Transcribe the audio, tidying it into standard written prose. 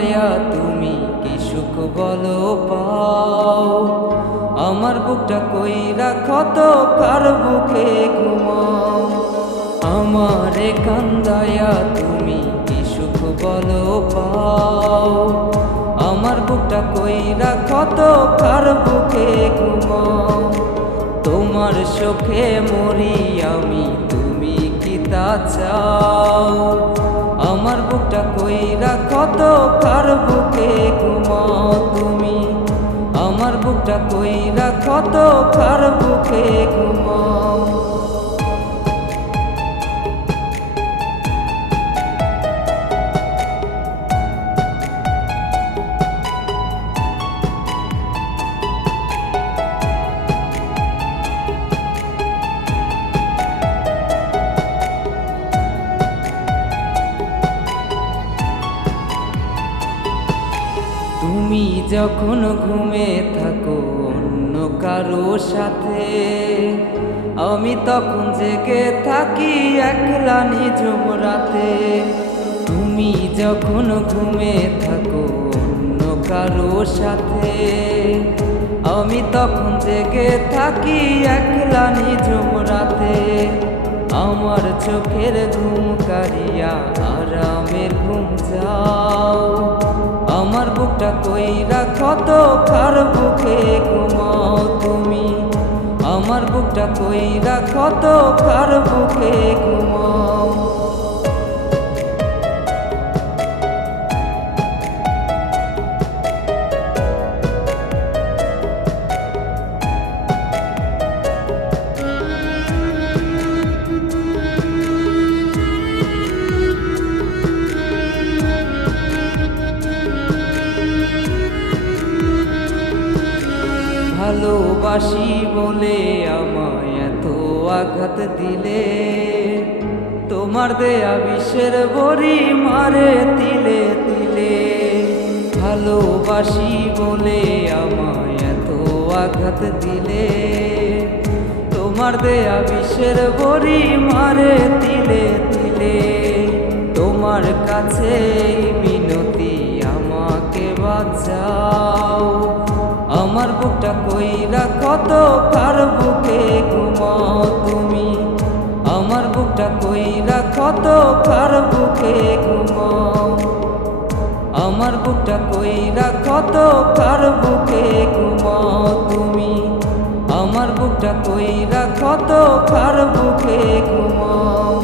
কান্দায়া তুমি কি সুখ বলো পাও, আমার বুকটা কইরা ক্ষত কার বুকে ঘুমাও। আমারে কান্দায়া তুমি কি সুখ বলো পাও, আমার বুকটা কইরা ক্ষত কার বুকে ঘুমাও। তোমার চোখে মরি আমি, তুমি কি তা চাও, আমার বুকটা কইরা ক্ষত কার বুকে ঘুমাও। তুমি আমার বুকটা কইরা ক্ষত কার বুকে ঘুমাও। তুমি যখন ঘুমে থাকো অন্য কারো সাথে, আমি তখন জেগে থাকি একলা নিঝুম রাতে। তুমি যখন ঘুমে থাকো অন্য কারো সাথে, আমি তখন জেগে থাকি একলা নিঝুম রাতে। আমার চোখের ঘুম কারিয়া আরামের ঘুম যাও, আমার বুকটা কইরা ক্ষত কার বুকে ঘুমাও। তুমি আমার বুকটা কইরা ক্ষত কার বুকে ঘুমাও। ভালোবাসি বলে আমায় এত আঘাত দিলে, তোমার দেয়া বিষের বড়ি মারে তিলে তিলে। ভালোবাসি বলে আমায় এত আঘাত দিলে, তোমার দেয়া বিষের বড়ি মারে তিলে তিলে। তোমার কাছে মিনতি আমাকে বাঁচাও, আমার বুকটা কইরা ক্ষত কার বুকে ঘুমাও। তুমি আমার বুকটা কইরা ক্ষত কার বুকে ঘুমাও, আমার বুকটা কইরা ক্ষত কার বুকে ঘুমাও। তুমি আমার বুকটা কইরা ক্ষত কার বুকে ঘুমাও।